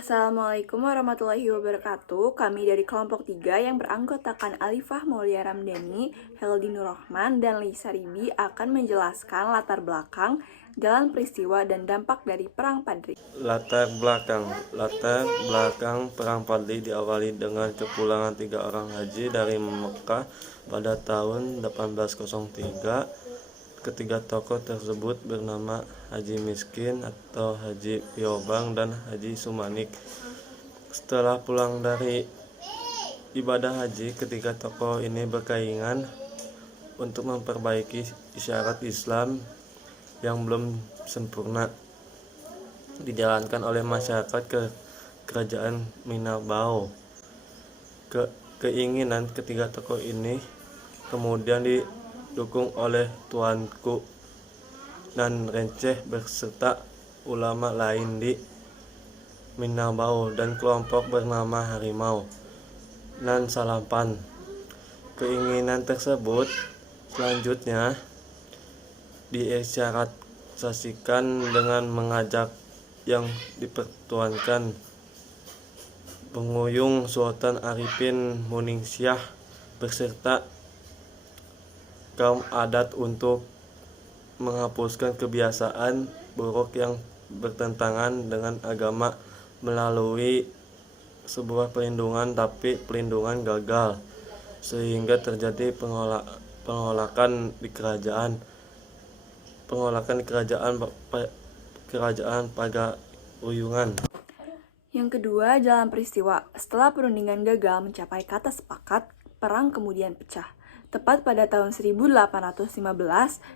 Assalamualaikum warahmatullahi wabarakatuh. Kami dari kelompok 3 yang beranggotakan Alifah Maulia Ramdhani, Heldi Nur Rahman, dan Lisa Ribi akan menjelaskan latar belakang, jalan peristiwa, dan dampak dari Perang Padri. Latar belakang Perang Padri diawali dengan kepulangan 3 orang haji dari Mekah pada tahun 1803. Ketiga tokoh tersebut bernama Haji Miskin atau Haji Piobang dan Haji Sumanik. Setelah pulang dari ibadah haji, ketiga tokoh ini berkeinginan untuk memperbaiki isyarat Islam yang belum sempurna dijalankan oleh masyarakat kerajaan Minangkabau. Keinginan ketiga tokoh ini kemudian didukung oleh Tuanku Nan Renceh beserta ulama lain di Minangkabau dan kelompok bernama Harimau Nan Salampan. Keinginan tersebut selanjutnya diisyaratkan dengan mengajak yang dipertuankan Penguyung Sultan Arifin Muningsyah beserta kaum adat untuk menghapuskan kebiasaan buruk yang bertentangan dengan agama melalui sebuah perlindungan, tapi perlindungan gagal sehingga terjadi penolakan di kerajaan Paguyungan. Yang kedua, jalan peristiwa. Setelah perundingan gagal mencapai kata sepakat, perang kemudian pecah. Tepat pada tahun 1815,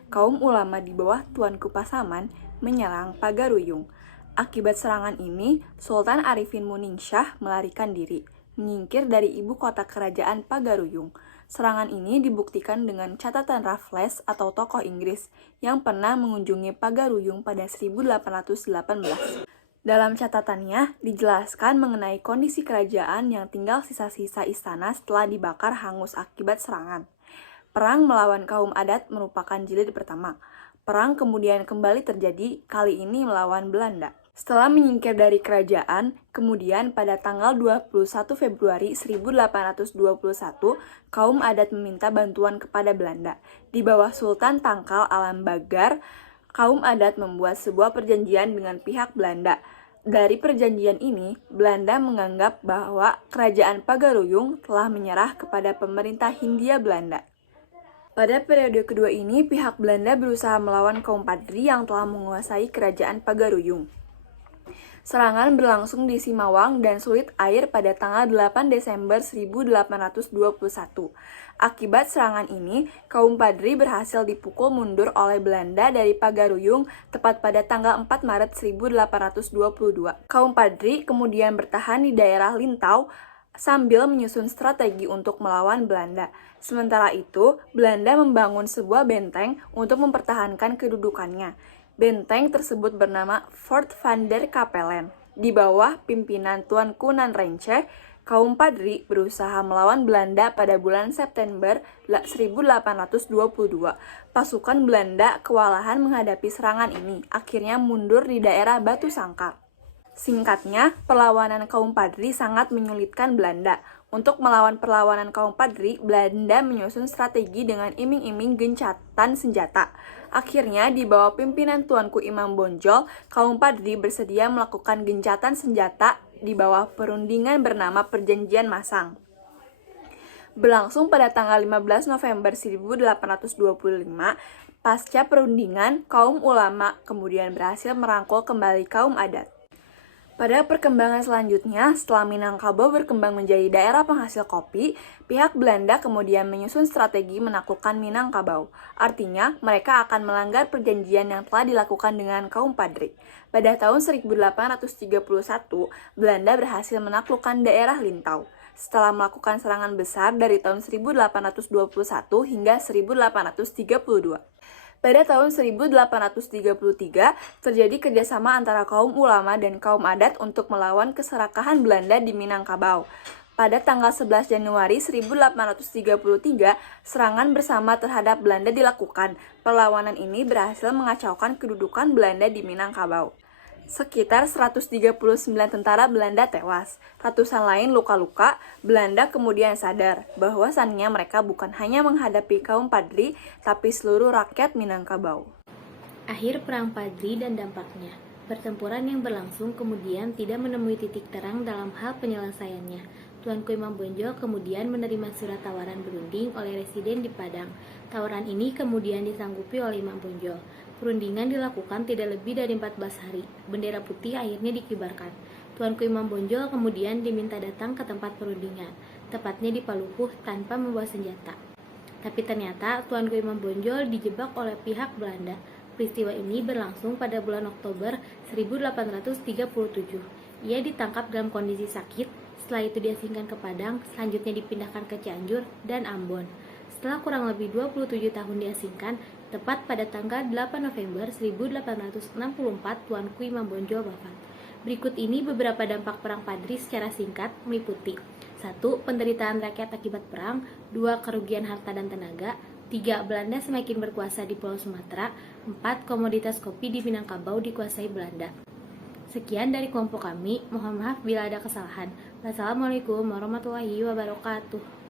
kaum ulama di bawah Tuanku Pasaman menyerang Pagaruyung. Akibat serangan ini, Sultan Arifin Muningsyah melarikan diri, menyingkir dari ibu kota kerajaan Pagaruyung. Serangan ini dibuktikan dengan catatan Raffles atau tokoh Inggris yang pernah mengunjungi Pagaruyung pada 1818. Dalam catatannya, dijelaskan mengenai kondisi kerajaan yang tinggal sisa-sisa istana setelah dibakar hangus akibat serangan. Perang melawan kaum adat merupakan jilid pertama. Perang kemudian kembali terjadi, kali ini melawan Belanda. Setelah menyingkir dari kerajaan, kemudian pada tanggal 21 Februari 1821, kaum adat meminta bantuan kepada Belanda. Di bawah Sultan Tangkal Alam Bagar, kaum adat membuat sebuah perjanjian dengan pihak Belanda. Dari perjanjian ini, Belanda menganggap bahwa kerajaan Pagaruyung telah menyerah kepada pemerintah Hindia Belanda. Pada periode kedua ini, pihak Belanda berusaha melawan kaum Padri yang telah menguasai kerajaan Pagaruyung. Serangan berlangsung di Simawang dan Sulit Air pada tanggal 8 Desember 1821. Akibat serangan ini, kaum Padri berhasil dipukul mundur oleh Belanda dari Pagaruyung tepat pada tanggal 4 Maret 1822. Kaum Padri kemudian bertahan di daerah Lintau sambil menyusun strategi untuk melawan Belanda. Sementara itu, Belanda membangun sebuah benteng untuk mempertahankan kedudukannya. Benteng tersebut bernama Fort van der Capellen. Di bawah pimpinan Tuanku Nan Renceh, kaum Padri berusaha melawan Belanda pada bulan September 1822. Pasukan Belanda kewalahan menghadapi serangan ini, akhirnya mundur di daerah Batu Sangkar. Singkatnya, perlawanan kaum Padri sangat menyulitkan Belanda. Untuk melawan perlawanan kaum Padri, Belanda menyusun strategi dengan iming-iming gencatan senjata. Akhirnya, di bawah pimpinan Tuanku Imam Bonjol, kaum Padri bersedia melakukan gencatan senjata di bawah perundingan bernama Perjanjian Masang. Berlangsung pada tanggal 15 November 1825, pasca perundingan, kaum ulama kemudian berhasil merangkul kembali kaum adat. Pada perkembangan selanjutnya, setelah Minangkabau berkembang menjadi daerah penghasil kopi, pihak Belanda kemudian menyusun strategi menaklukkan Minangkabau. Artinya, mereka akan melanggar perjanjian yang telah dilakukan dengan kaum Padri. Pada tahun 1831, Belanda berhasil menaklukkan daerah Lintau. Setelah melakukan serangan besar dari tahun 1821 hingga 1832. Pada tahun 1833, terjadi kerjasama antara kaum ulama dan kaum adat untuk melawan keserakahan Belanda di Minangkabau. Pada tanggal 11 Januari 1833, serangan bersama terhadap Belanda dilakukan. Perlawanan ini berhasil mengacaukan kedudukan Belanda di Minangkabau. Sekitar 139 tentara Belanda tewas, ratusan lain luka-luka. Belanda kemudian sadar bahwasannya mereka bukan hanya menghadapi kaum Padri, tapi seluruh rakyat Minangkabau. Akhir Perang Padri dan dampaknya. Pertempuran yang berlangsung kemudian tidak menemui titik terang dalam hal penyelesaiannya. Tuanku Imam Bonjol kemudian menerima surat tawaran berunding oleh residen di Padang. Tawaran ini kemudian disanggupi oleh Imam Bonjol. Perundingan dilakukan tidak lebih dari 14 hari. Bendera putih akhirnya dikibarkan. Tuanku Imam Bonjol kemudian diminta datang ke tempat perundingan, tepatnya di Palupuh tanpa membawa senjata. Tapi ternyata Tuanku Imam Bonjol dijebak oleh pihak Belanda. Peristiwa ini berlangsung pada bulan Oktober 1837. Ia ditangkap dalam kondisi sakit, setelah itu diasingkan ke Padang, selanjutnya dipindahkan ke Cianjur dan Ambon. Setelah kurang lebih 27 tahun diasingkan, tepat pada tanggal 8 November 1864, Tuanku Imam Bonjol wafat. Berikut ini beberapa dampak Perang Padri secara singkat meliputi 1. Penderitaan rakyat akibat perang. 2. Kerugian harta dan tenaga. 3. Belanda semakin berkuasa di Pulau Sumatera. 4. Komoditas kopi di Minangkabau dikuasai Belanda. Sekian dari kelompok kami, mohon maaf bila ada kesalahan. Wassalamualaikum warahmatullahi wabarakatuh.